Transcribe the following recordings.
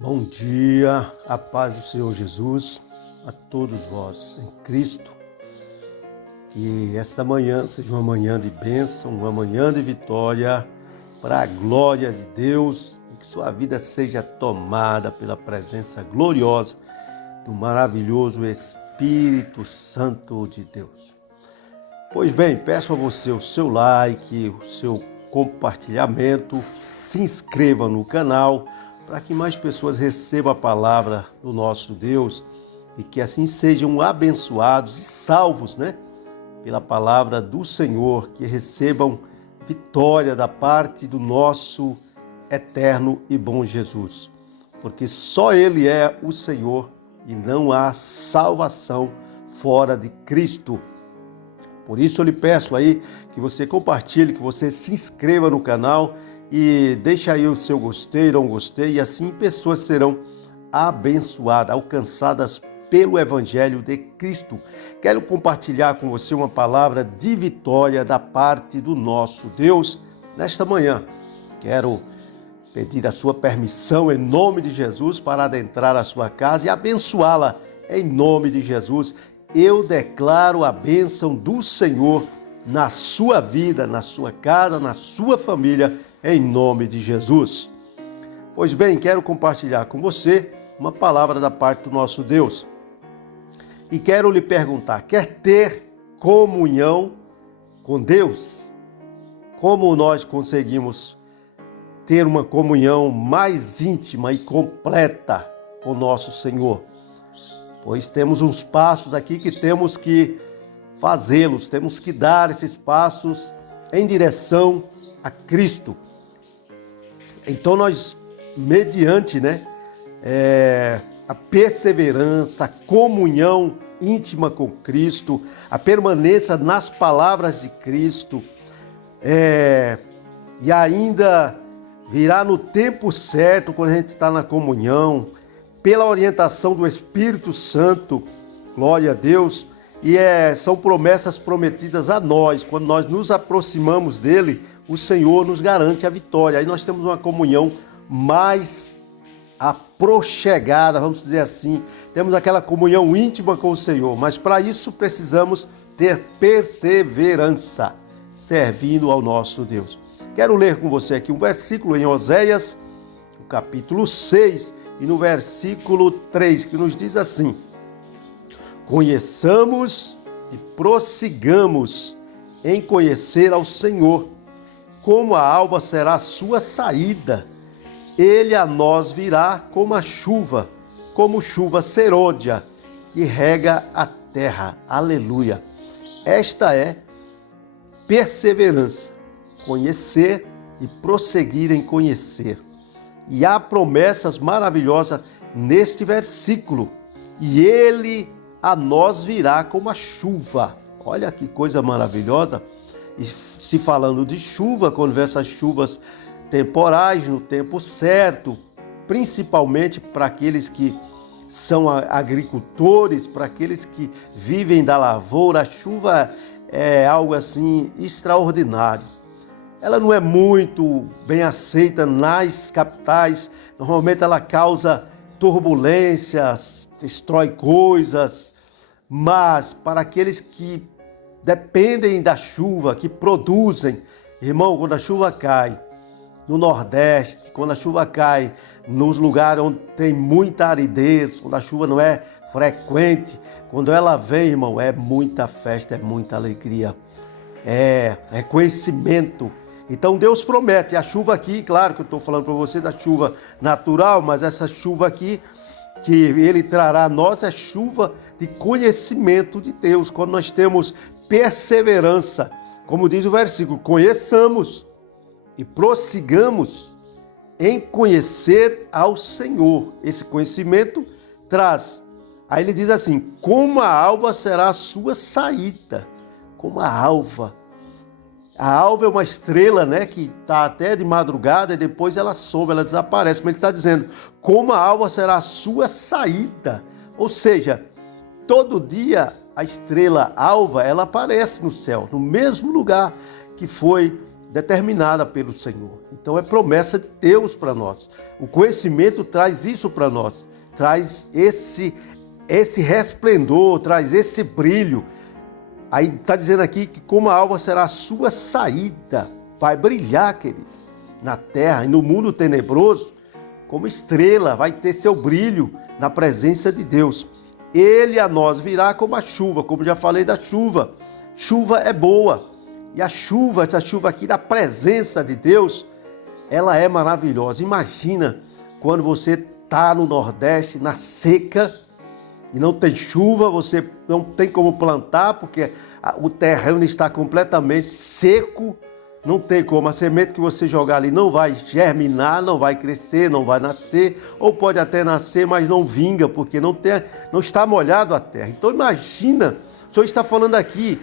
Bom dia, a paz do Senhor Jesus a todos vós em Cristo. Que esta manhã seja uma manhã de bênção, uma manhã de vitória para a glória de Deus e que sua vida seja tomada pela presença gloriosa do maravilhoso Espírito Santo de Deus. Pois bem, peço a você o seu like, o seu compartilhamento, se inscreva no canal para que mais pessoas recebam a palavra do nosso Deus e que assim sejam abençoados e salvos, pela palavra do Senhor, que recebam vitória da parte do nosso eterno e bom Jesus, porque só Ele é o Senhor e não há salvação fora de Cristo. Por isso eu lhe peço aí que você compartilhe, que você se inscreva no canal e deixe aí o seu gostei, não gostei, e assim pessoas serão abençoadas, alcançadas pelo Evangelho de Cristo. Quero compartilhar com você uma palavra de vitória da parte do nosso Deus nesta manhã. Quero pedir a sua permissão em nome de Jesus para adentrar a sua casa e abençoá-la em nome de Jesus. Eu declaro a bênção do Senhor na sua vida, na sua casa, na sua família, em nome de Jesus. Pois bem, quero compartilhar com você uma palavra da parte do nosso Deus. E quero lhe perguntar, quer ter comunhão com Deus? Como nós conseguimos ter uma comunhão mais íntima e completa com nosso Senhor? Pois temos uns passos aqui que temos que fazê-los, temos que dar esses passos em direção a Cristo. Então nós, mediante a perseverança, a comunhão íntima com Cristo, a permanência nas palavras de Cristo, e ainda virá no tempo certo, quando a gente está na comunhão, pela orientação do Espírito Santo, glória a Deus, e são promessas prometidas a nós. Quando nós nos aproximamos dele, o Senhor nos garante a vitória. Aí nós temos uma comunhão mais aproximada, vamos dizer assim. Temos aquela comunhão íntima com o Senhor, mas para isso precisamos ter perseverança, servindo ao nosso Deus. Quero ler com você aqui um versículo em Oséias, no capítulo 6, e no versículo 3, que nos diz assim: conheçamos e prossigamos em conhecer ao Senhor. Como a alva será a sua saída, ele a nós virá como a chuva, como chuva serôdia, que rega a terra. Aleluia! Esta é perseverança, conhecer e prosseguir em conhecer. E há promessas maravilhosas neste versículo. E ele a nós virá como a chuva. Olha que coisa maravilhosa. E se falando de chuva, quando vê essas chuvas temporais, no tempo certo, principalmente para aqueles que são agricultores, para aqueles que vivem da lavoura, a chuva é algo assim extraordinário. Ela não é muito bem aceita nas capitais, normalmente ela causa turbulências, destrói coisas, mas para aqueles que dependem da chuva, que produzem, irmão, quando a chuva cai no Nordeste, quando a chuva cai nos lugares onde tem muita aridez, quando a chuva não é frequente, quando ela vem, irmão, é muita festa, é muita alegria, é conhecimento. Então Deus promete, a chuva aqui, claro que eu estou falando para você da chuva natural, mas essa chuva aqui que Ele trará a nós é chuva de conhecimento de Deus, quando nós temos perseverança, como diz o versículo, conheçamos e prossigamos em conhecer ao Senhor. Esse conhecimento traz, aí ele diz assim, como a alva será a sua saída, como a alva. A alva é uma estrela, que está até de madrugada e depois ela some, ela desaparece. Mas ele está dizendo, como a alva será a sua saída. Ou seja, todo dia a estrela alva, ela aparece no céu, no mesmo lugar que foi determinada pelo Senhor. Então é promessa de Deus para nós. O conhecimento traz isso para nós, traz esse resplendor, traz esse brilho. Aí está dizendo aqui que como a alva será a sua saída, vai brilhar, querido, na terra e no mundo tenebroso, como estrela, vai ter seu brilho na presença de Deus. Ele a nós virá como a chuva, como já falei da chuva. Chuva é boa. E a chuva, essa chuva aqui da presença de Deus, ela é maravilhosa. Imagina quando você está no Nordeste, na seca, e não tem chuva, você não tem como plantar, porque o terreno está completamente seco, não tem como. A semente que você jogar ali não vai germinar, não vai crescer, não vai nascer, ou pode até nascer, mas não vinga, porque não está molhado a terra. Então imagina, o Senhor está falando aqui,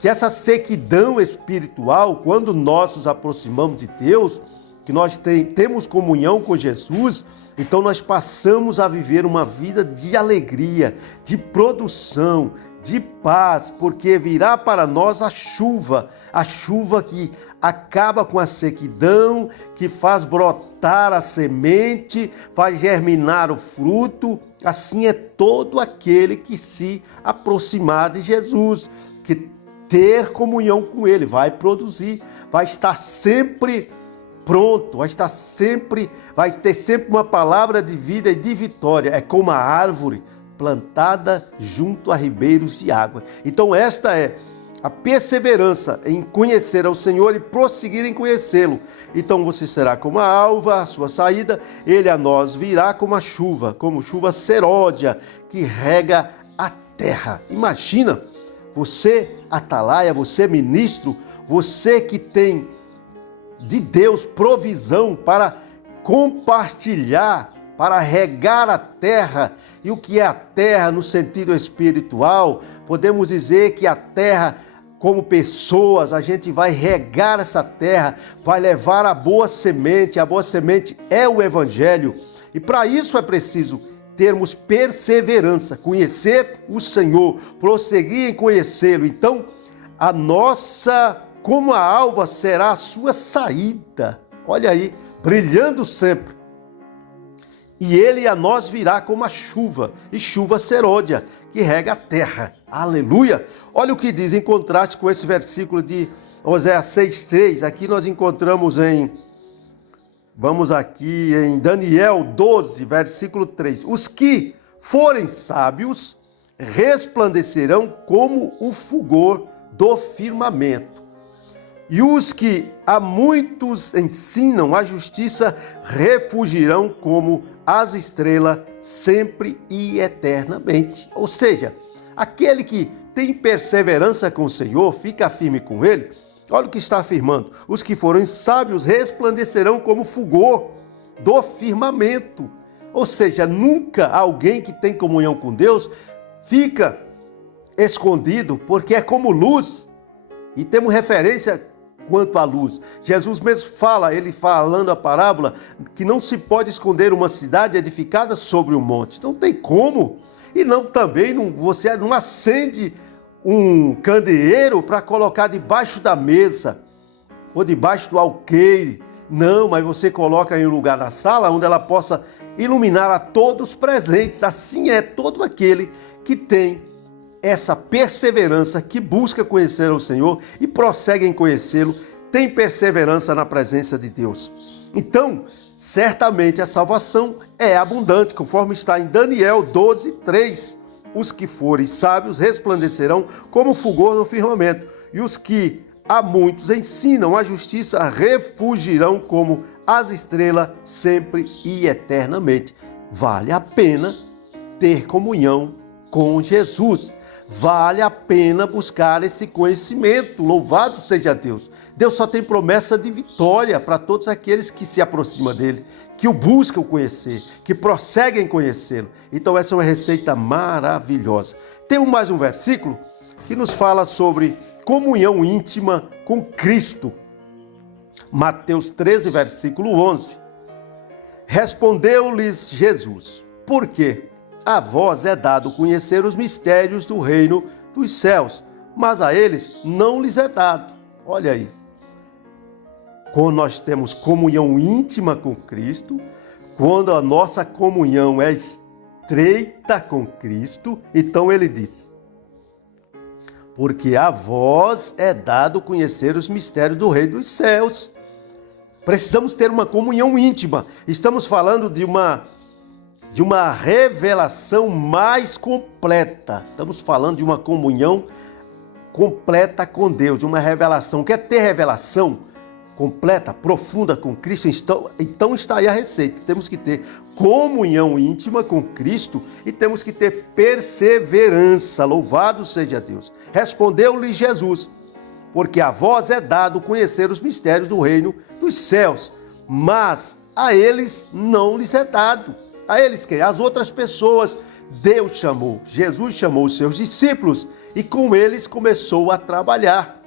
que essa sequidão espiritual, quando nós nos aproximamos de Deus, que nós temos comunhão com Jesus, então nós passamos a viver uma vida de alegria, de produção, de paz, porque virá para nós a chuva que acaba com a sequidão, que faz brotar a semente, faz germinar o fruto. Assim é todo aquele que se aproximar de Jesus, que ter comunhão com Ele, vai produzir, vai estar sempre pronto, vai ter sempre uma palavra de vida e de vitória. É como a árvore plantada junto a ribeiros de água. Então esta é a perseverança em conhecer ao Senhor e prosseguir em conhecê-lo. Então você será como a alva, a sua saída, ele a nós virá como chuva seródia, que rega a terra. Imagina, você atalaia, você ministro, você que tem de Deus provisão para compartilhar, para regar a terra. E o que é a terra no sentido espiritual? Podemos dizer que a terra, como pessoas, a gente vai regar essa terra, vai levar a boa semente é o Evangelho. E para isso é preciso termos perseverança, conhecer o Senhor, prosseguir em conhecê-lo. Então, a nossa, como a alva, será a sua saída. Olha aí, brilhando sempre. E ele a nós virá como a chuva, e chuva seródia, que rega a terra. Aleluia! Olha o que diz em contraste com esse versículo de Oséias 6,3. Aqui nós encontramos vamos aqui em Daniel 12, versículo 3. Os que forem sábios resplandecerão como o fulgor do firmamento. E os que a muitos ensinam a justiça refugirão como as estrelas sempre e eternamente. Ou seja, aquele que tem perseverança com o Senhor, fica firme com Ele. Olha o que está afirmando. Os que forem sábios resplandecerão como fulgor do firmamento. Ou seja, nunca alguém que tem comunhão com Deus fica escondido, porque é como luz. E temos referência quanto à luz. Jesus mesmo fala, ele falando a parábola, que não se pode esconder uma cidade edificada sobre um monte. Não tem como. E você não acende um candeeiro para colocar debaixo da mesa ou debaixo do alqueire. Não, mas você coloca em um lugar na sala onde ela possa iluminar a todos os presentes. Assim é todo aquele que tem essa perseverança, que busca conhecer o Senhor e prossegue em conhecê-lo, tem perseverança na presença de Deus. Então, certamente a salvação é abundante, conforme está em Daniel 12, 3. Os que forem sábios resplandecerão como o fulgor do firmamento, e os que a muitos ensinam a justiça refugirão como as estrelas sempre e eternamente. Vale a pena ter comunhão com Jesus. Vale a pena buscar esse conhecimento. Louvado seja Deus. Deus só tem promessa de vitória para todos aqueles que se aproximam dele, que o buscam conhecer, que prosseguem conhecê-lo. Então essa é uma receita maravilhosa. Temos mais um versículo que nos fala sobre comunhão íntima com Cristo. Mateus 13, versículo 11. Respondeu-lhes Jesus: por quê? A vós é dado conhecer os mistérios do reino dos céus, mas a eles não lhes é dado. Olha aí. quando nós temos comunhão íntima com Cristo, quando a nossa comunhão é estreita com Cristo, então ele diz: porque a vós é dado conhecer os mistérios do Reino dos Céus. Precisamos ter uma comunhão íntima. Estamos falando de uma revelação mais completa. Estamos falando de uma comunhão completa com Deus, de uma revelação. Quer ter revelação completa, profunda com Cristo? Então está aí a receita. Temos que ter comunhão íntima com Cristo e temos que ter perseverança. Louvado seja Deus. Respondeu-lhe Jesus: porque a vós é dado conhecer os mistérios do reino dos céus, mas a eles não lhes é dado. A eles quem? As outras pessoas. Deus chamou, Jesus chamou os seus discípulos e com eles começou a trabalhar.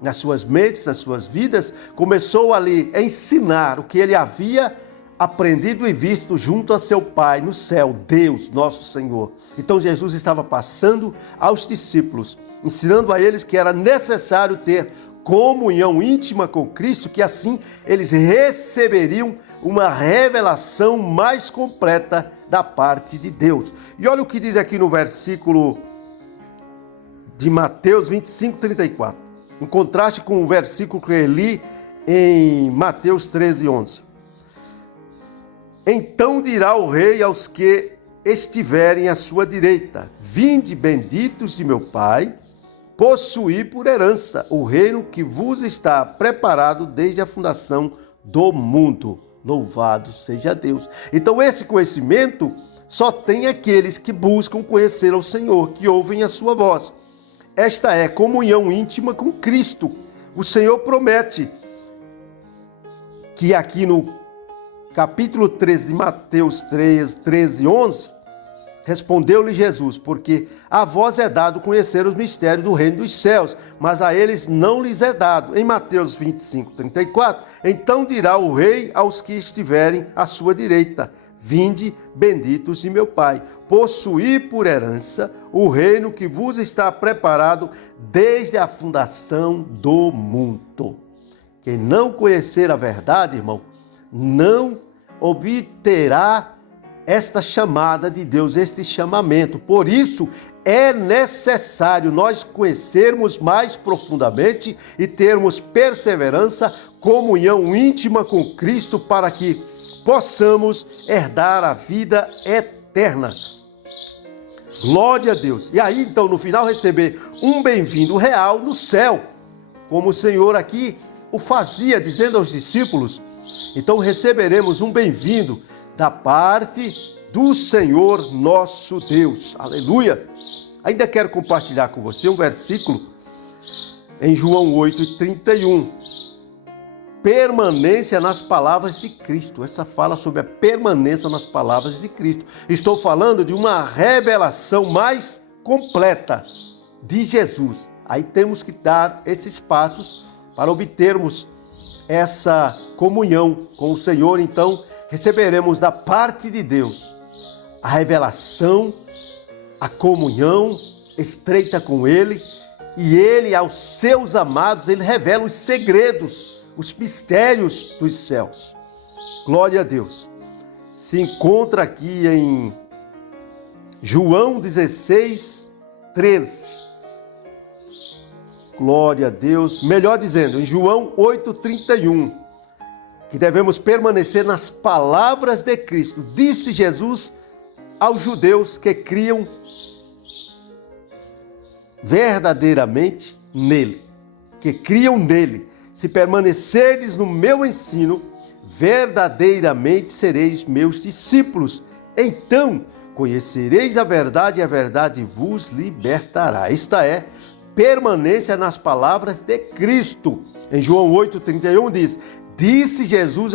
Nas suas mentes, nas suas vidas, começou ali a ensinar o que ele havia aprendido e visto junto a seu Pai no céu, Deus, nosso Senhor. Então Jesus estava passando aos discípulos, ensinando a eles que era necessário ter comunhão íntima com Cristo, que assim eles receberiam uma revelação mais completa da parte de Deus. E olha o que diz aqui no versículo de Mateus 25, 34. Em contraste com o versículo que eu li em Mateus 13, 11. Então dirá o rei aos que estiverem à sua direita: vinde, benditos de meu Pai, possuí por herança o reino que vos está preparado desde a fundação do mundo. Louvado seja Deus. Então esse conhecimento só tem aqueles que buscam conhecer ao Senhor, que ouvem a sua voz. Esta é comunhão íntima com Cristo. O Senhor promete que aqui no capítulo 13 de Mateus 13, 11, respondeu-lhe Jesus: porque a vós é dado conhecer os mistérios do reino dos céus, mas a eles não lhes é dado. Em Mateus 25, 34, então dirá o rei aos que estiverem à sua direita: vinde, benditos de meu Pai, possuí por herança o reino que vos está preparado desde a fundação do mundo. Quem não conhecer a verdade, irmão, não obterá esta chamada de Deus, este chamamento. Por isso, é necessário nós conhecermos mais profundamente e termos perseverança, comunhão íntima com Cristo, para que possamos herdar a vida eterna. Glória a Deus. E aí, então, no final, receber um bem-vindo real no céu, como o Senhor aqui o fazia, dizendo aos discípulos. Então, receberemos um bem-vindo da parte do Senhor nosso Deus. Aleluia! Ainda quero compartilhar com você um versículo em João 8:31. Permanência nas palavras de Cristo. Essa fala sobre a permanência nas palavras de Cristo. Estou falando de uma revelação mais completa de Jesus. Aí temos que dar esses passos para obtermos essa comunhão com o Senhor. Então, receberemos da parte de Deus a revelação, a comunhão estreita com Ele, e Ele, aos seus amados, Ele revela os segredos, os mistérios dos céus. Glória a Deus. Se encontra aqui em João 16, 13. Glória a Deus. Melhor dizendo, em João 8:31. Que devemos permanecer nas palavras de Cristo. Disse Jesus aos judeus que criam verdadeiramente nele, que criam nele: se permanecerdes no meu ensino, verdadeiramente sereis meus discípulos. Então conhecereis a verdade e a verdade vos libertará. Esta é permanência nas palavras de Cristo. Em João 8:31 diz: disse Jesus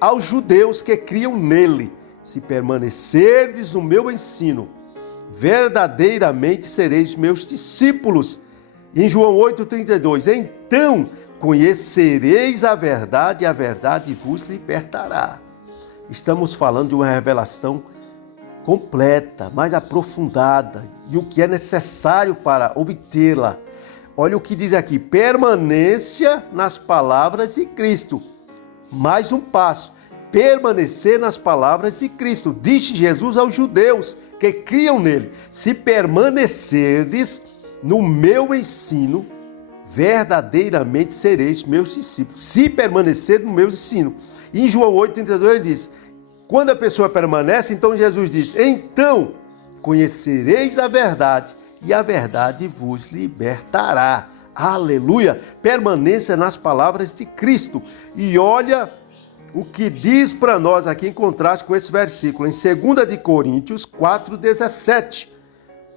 aos judeus que criam nele: se permanecerdes no meu ensino, verdadeiramente sereis meus discípulos. Em João 8:32, então conhecereis a verdade e a verdade vos libertará. Estamos falando de uma revelação completa, mais aprofundada, e o que é necessário para obtê-la. Olha o que diz aqui, permanência nas palavras de Cristo. Mais um passo, permanecer nas palavras de Cristo. Disse Jesus aos judeus que criam nele, se permanecerdes no meu ensino, verdadeiramente sereis meus discípulos. Se permanecer no meu ensino. E em João 8,32 ele diz, quando a pessoa permanece, então Jesus diz, então conhecereis a verdade e a verdade vos libertará. Aleluia! Permaneça nas palavras de Cristo. E olha o que diz para nós aqui em contraste com esse versículo, em 2 de Coríntios 4,17.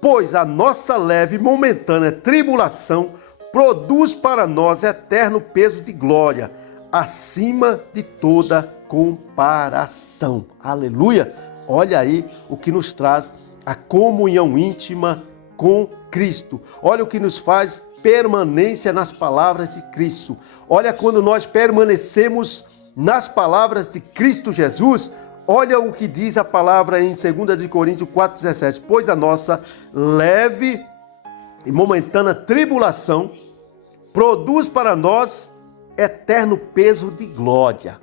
Pois a nossa leve e momentânea tribulação produz para nós eterno peso de glória, acima de toda comparação. Aleluia! Olha aí o que nos traz a comunhão íntima com Cristo. Olha o que nos faz permanência nas palavras de Cristo. Olha quando nós permanecemos nas palavras de Cristo Jesus. Olha o que diz a palavra em 2 de Coríntios 4,17. Pois a nossa leve e momentânea tribulação produz para nós eterno peso de glória,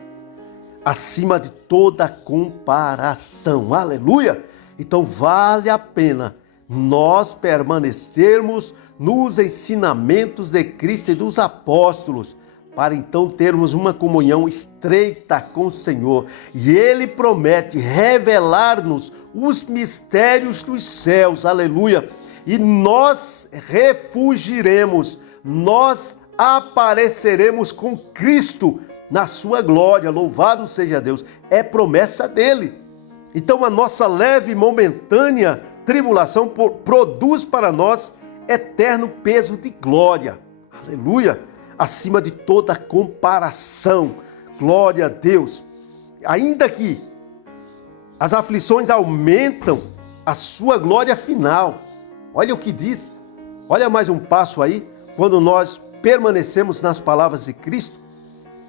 acima de toda comparação. Aleluia! Então vale a pena nós permanecermos nos ensinamentos de Cristo e dos apóstolos, para então termos uma comunhão estreita com o Senhor. E Ele promete revelar-nos os mistérios dos céus, aleluia. E nós refugiremos, nós apareceremos com Cristo na sua glória, louvado seja Deus. É promessa dele. Então a nossa leve e momentânea tribulação produz para nós eterno peso de glória, aleluia, acima de toda comparação, glória a Deus. Ainda que as aflições aumentam a sua glória final, olha o que diz, olha mais um passo aí, quando nós permanecemos nas palavras de Cristo.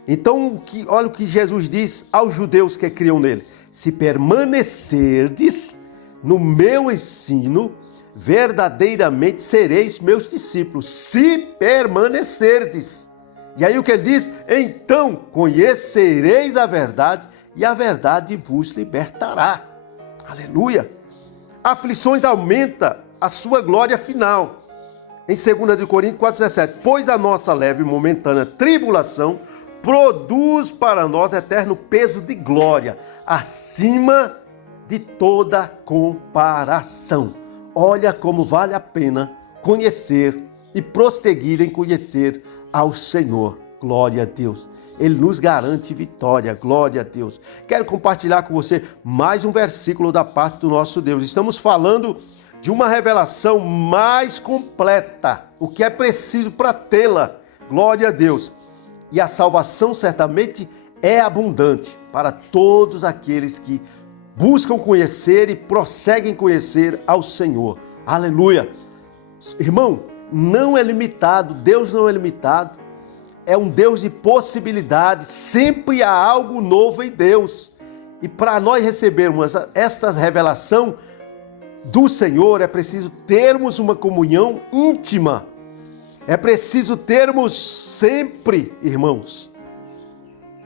Então olha o que Jesus diz aos judeus que criam nele, se permanecerdes no meu ensino, verdadeiramente sereis meus discípulos, se permanecerdes. E aí o que ele diz? Então conhecereis a verdade e a verdade vos libertará. Aleluia! Aflições aumenta a sua glória final. Em 2 de Coríntios 4,17, pois a nossa leve e momentânea tribulação produz para nós eterno peso de glória, acima de toda comparação. Olha como vale a pena conhecer e prosseguir em conhecer ao Senhor. Glória a Deus. Ele nos garante vitória. Glória a Deus. Quero compartilhar com você mais um versículo da parte do nosso Deus. Estamos falando de uma revelação mais completa. O que é preciso para tê-la. Glória a Deus. E a salvação certamente é abundante para todos aqueles que buscam conhecer e prosseguem conhecer ao Senhor. Aleluia! Irmão, não é limitado, Deus não é limitado. É um Deus de possibilidades, sempre há algo novo em Deus. E para nós recebermos essa revelação do Senhor, é preciso termos uma comunhão íntima. É preciso termos sempre, irmãos,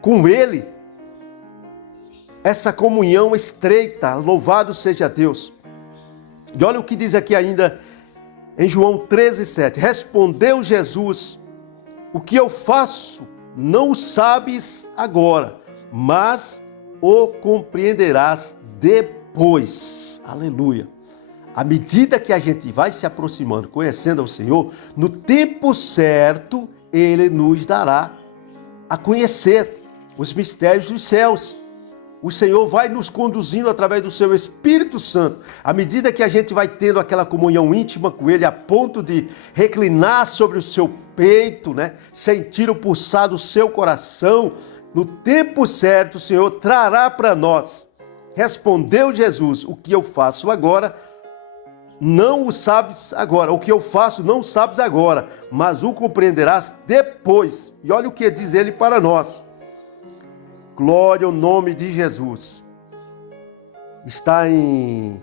com Ele, essa comunhão estreita. Louvado seja Deus. E olha o que diz aqui ainda em João 13,7. Respondeu Jesus, o que eu faço não o sabes agora, mas o compreenderás depois. Aleluia. À medida que a gente vai se aproximando, conhecendo ao Senhor, no tempo certo, Ele nos dará a conhecer os mistérios dos céus. O Senhor vai nos conduzindo através do seu Espírito Santo. À medida que a gente vai tendo aquela comunhão íntima com Ele, a ponto de reclinar sobre o seu peito, né? Sentir o pulsar do seu coração, no tempo certo o Senhor trará para nós. Respondeu Jesus, o que eu faço agora, não o sabes agora. O que eu faço não sabes agora, mas o compreenderás depois. E olha o que diz Ele para nós. Glória ao nome de Jesus. Está em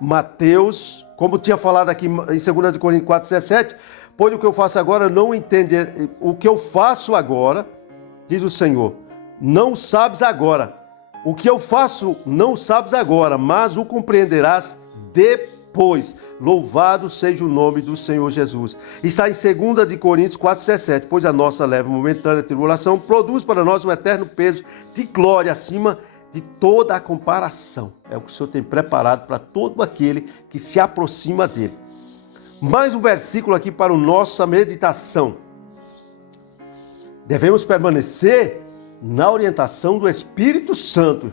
Mateus, como tinha falado aqui em 2 Coríntios 4,17, pois o que eu faço agora não entende. O que eu faço agora, diz o Senhor, não sabes agora. O que eu faço não sabes agora, mas o compreenderás depois. Louvado seja o nome do Senhor Jesus. Está em 2 Coríntios 4,17, pois a nossa leve momentânea tribulação produz para nós um eterno peso de glória acima de toda a comparação. É o que o Senhor tem preparado para todo aquele que se aproxima dele. Mais um versículo aqui para a nossa meditação. Devemos permanecer na orientação do Espírito Santo.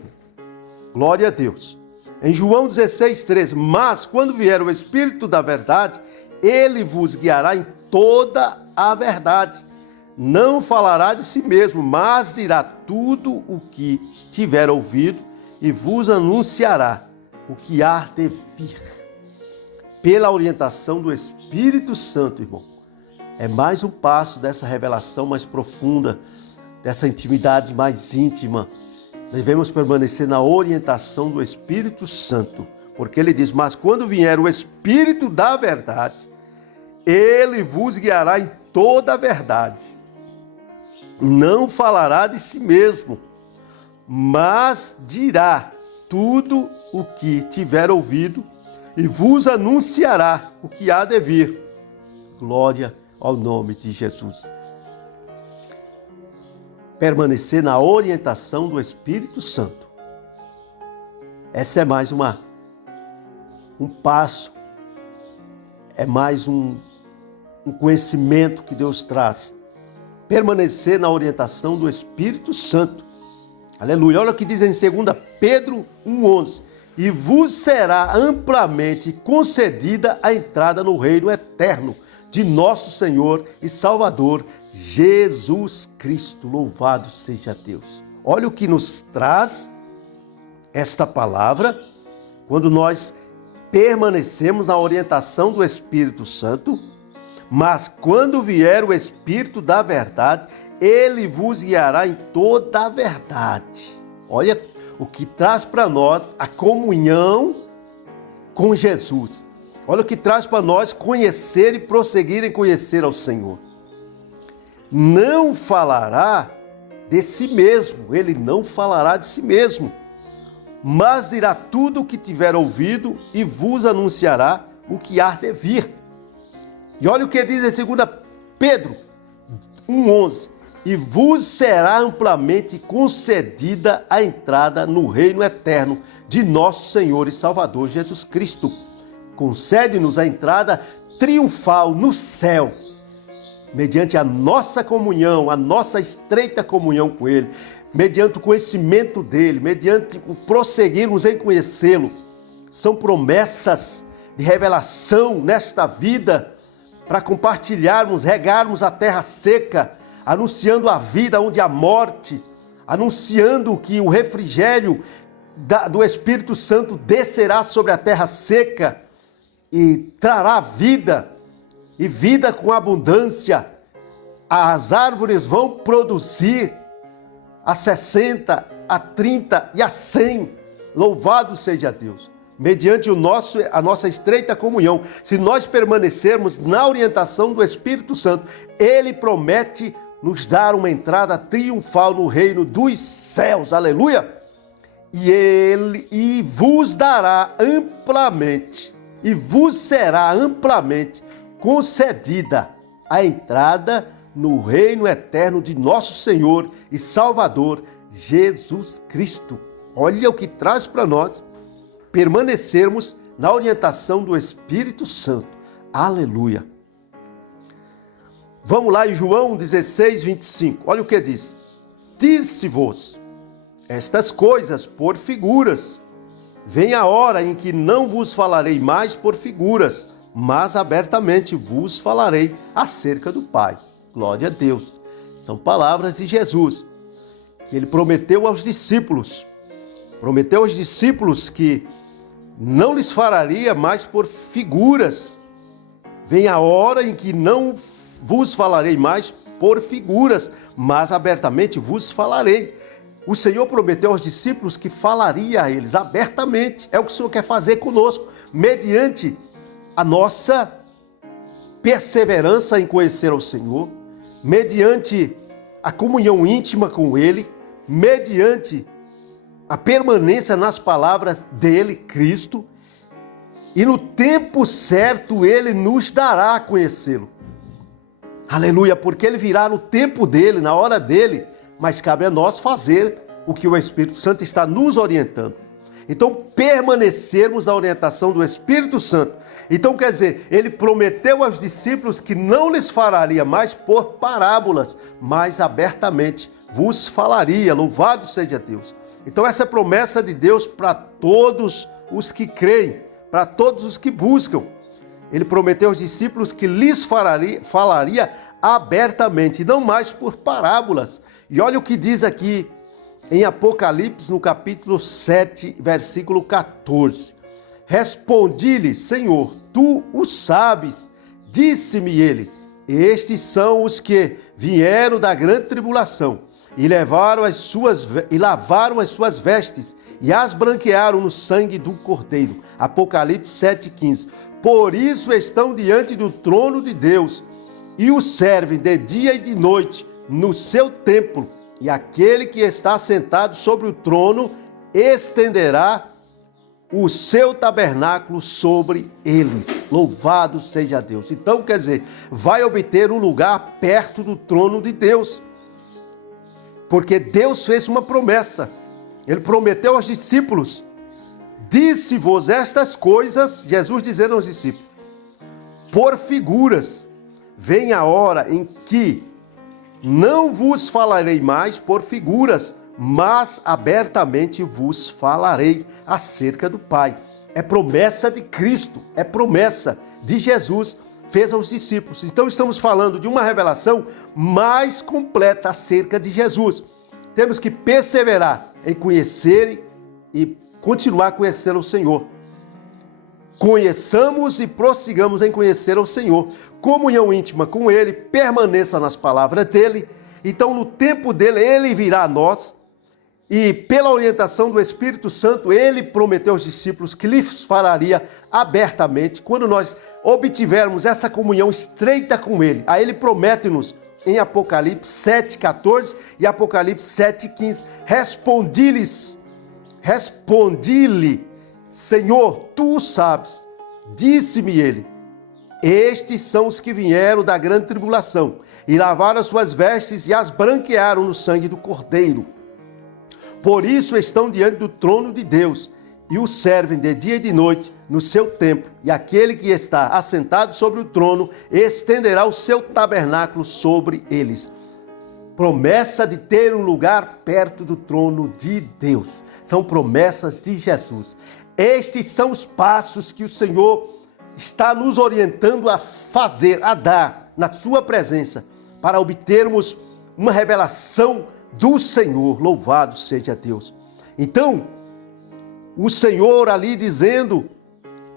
Glória a Deus. Em João 16,13, mas quando vier o Espírito da verdade, ele vos guiará em toda a verdade. Não falará de si mesmo, mas dirá tudo o que tiver ouvido e vos anunciará o que há de vir. Pela orientação do Espírito Santo, irmão. É mais um passo dessa revelação mais profunda, dessa intimidade mais íntima. Devemos permanecer na orientação do Espírito Santo, porque ele diz, mas quando vier o Espírito da verdade, ele vos guiará em toda a verdade. Não falará de si mesmo, mas dirá tudo o que tiver ouvido e vos anunciará o que há de vir. Glória ao nome de Jesus. Permanecer na orientação do Espírito Santo. Essa é mais um passo, é mais um conhecimento que Deus traz. Permanecer na orientação do Espírito Santo. Aleluia. Olha o que diz em 2 Pedro 1,11. E vos será amplamente concedida a entrada no reino eterno de nosso Senhor e Salvador, Jesus Cristo. Louvado seja Deus. Olha o que nos traz esta palavra quando nós permanecemos na orientação do Espírito Santo. Mas quando vier o Espírito da verdade, ele vos guiará em toda a verdade. Olha o que traz para nós a comunhão com Jesus. Olha o que traz para nós conhecer e prosseguir em conhecer ao Senhor. Não falará de si mesmo, ele não falará de si mesmo, mas dirá tudo o que tiver ouvido e vos anunciará o que há de vir. E olha o que diz em 2 Pedro 1,11. E vos será amplamente concedida a entrada no reino eterno de nosso Senhor e Salvador Jesus Cristo. Concede-nos a entrada triunfal no céu, mediante a nossa comunhão, a nossa estreita comunhão com Ele, mediante o conhecimento dEle, mediante o prosseguirmos em conhecê-lo. São promessas de revelação nesta vida, para compartilharmos, regarmos a terra seca, anunciando a vida onde há morte, anunciando que o refrigério do Espírito Santo descerá sobre a terra seca e trará vida, e vida com abundância. As árvores vão produzir a 60, a 30 e a 100. Louvado seja Deus. Mediante a nossa estreita comunhão, se nós permanecermos na orientação do Espírito Santo, Ele promete nos dar uma entrada triunfal no reino dos céus. Aleluia! E vos dará amplamente, e vos será amplamente concedida a entrada no reino eterno de nosso Senhor e Salvador Jesus Cristo. Olha o que traz para nós permanecermos na orientação do Espírito Santo. Aleluia. Vamos lá em João 16, 25. Olha o que diz. Disse-vos estas coisas por figuras. Vem a hora em que não vos falarei mais por figuras, mas abertamente vos falarei acerca do Pai. Glória a Deus. São palavras de Jesus, que Ele prometeu aos discípulos. Prometeu aos discípulos que não lhes falaria mais por figuras. Vem a hora em que não vos falarei mais por figuras, mas abertamente vos falarei. o Senhor prometeu aos discípulos que falaria a eles abertamente. É o que o Senhor quer fazer conosco, mediante a nossa perseverança em conhecer ao Senhor, mediante a comunhão íntima com Ele, mediante a permanência nas palavras dele, Cristo, e no tempo certo Ele nos dará a conhecê-lo. Aleluia, porque Ele virá no tempo dele, na hora dele, mas cabe a nós fazer o que o Espírito Santo está nos orientando. Então, permanecermos na orientação do Espírito Santo. Então, quer dizer, Ele prometeu aos discípulos que não lhes falaria mais por parábolas, mas abertamente vos falaria. Louvado seja Deus. Então, essa é a promessa de Deus para todos os que creem, para todos os que buscam. Ele prometeu aos discípulos que lhes falaria abertamente, não mais por parábolas. E olha o que diz aqui em Apocalipse, no capítulo 7, versículo 14. Respondi-lhe, Senhor, tu o sabes. Disse-me ele, estes são os que vieram da grande tribulação e lavaram as suas vestes e as branquearam no sangue do Cordeiro. Apocalipse 7,15. Por isso estão diante do trono de Deus e o servem de dia e de noite no seu templo. E aquele que está sentado sobre o trono estenderá o seu tabernáculo sobre eles. Louvado seja Deus. Então, quer dizer, vai obter um lugar perto do trono de Deus. Porque Deus fez uma promessa. Ele prometeu aos discípulos. Disse-vos estas coisas, Jesus dizendo aos discípulos, por figuras, vem a hora em que não vos falarei mais por figuras, mas abertamente vos falarei acerca do Pai. É promessa de Cristo, é promessa de Jesus, fez aos discípulos. Então estamos falando de uma revelação mais completa acerca de Jesus. Temos que perseverar em conhecer e continuar a conhecer o Senhor. Conheçamos e prossigamos em conhecer o Senhor. Comunhão íntima com Ele, permaneça nas palavras dEle. Então, no tempo dEle, Ele virá a nós. E pela orientação do Espírito Santo, Ele prometeu aos discípulos que lhes falaria abertamente. Quando nós obtivermos essa comunhão estreita com Ele, aí Ele promete-nos em Apocalipse 7,14 e Apocalipse 7,15. Respondi-lhe, Senhor, tu o sabes. Disse-me ele, estes são os que vieram da grande tribulação e lavaram as suas vestes e as branquearam no sangue do Cordeiro. Por isso estão diante do trono de Deus e o servem de dia e de noite no seu templo. E aquele que está assentado sobre o trono estenderá o seu tabernáculo sobre eles. Promessa de ter um lugar perto do trono de Deus. São promessas de Jesus. Estes são os passos que o Senhor está nos orientando a fazer, a dar na sua presença, para obtermos uma revelação do Senhor. Louvado seja Deus. Então, o Senhor ali dizendo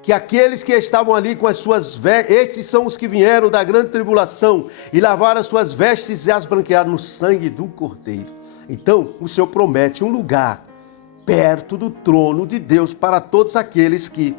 que aqueles que estavam ali com as suas vestes, estes são os que vieram da grande tribulação e lavaram as suas vestes e as branquearam no sangue do Cordeiro. Então, o Senhor promete um lugar perto do trono de Deus para todos aqueles que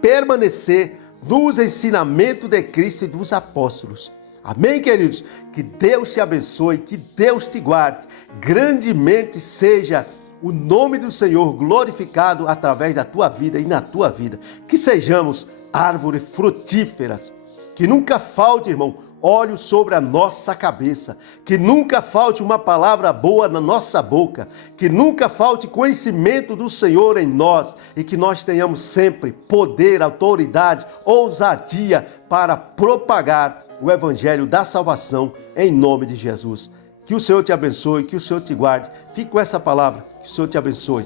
permanecer nos ensinamentos de Cristo e dos apóstolos. Amém, queridos? Que Deus te abençoe, que Deus te guarde. Grandemente seja o nome do Senhor glorificado através da tua vida e na tua vida. Que sejamos árvores frutíferas. Que nunca falte, irmão, óleo sobre a nossa cabeça. Que nunca falte uma palavra boa na nossa boca. Que nunca falte conhecimento do Senhor em nós. E que nós tenhamos sempre poder, autoridade, ousadia para propagar o Evangelho da salvação em nome de Jesus. Que o Senhor te abençoe, que o Senhor te guarde. Fique com essa palavra. Que o Senhor te abençoe.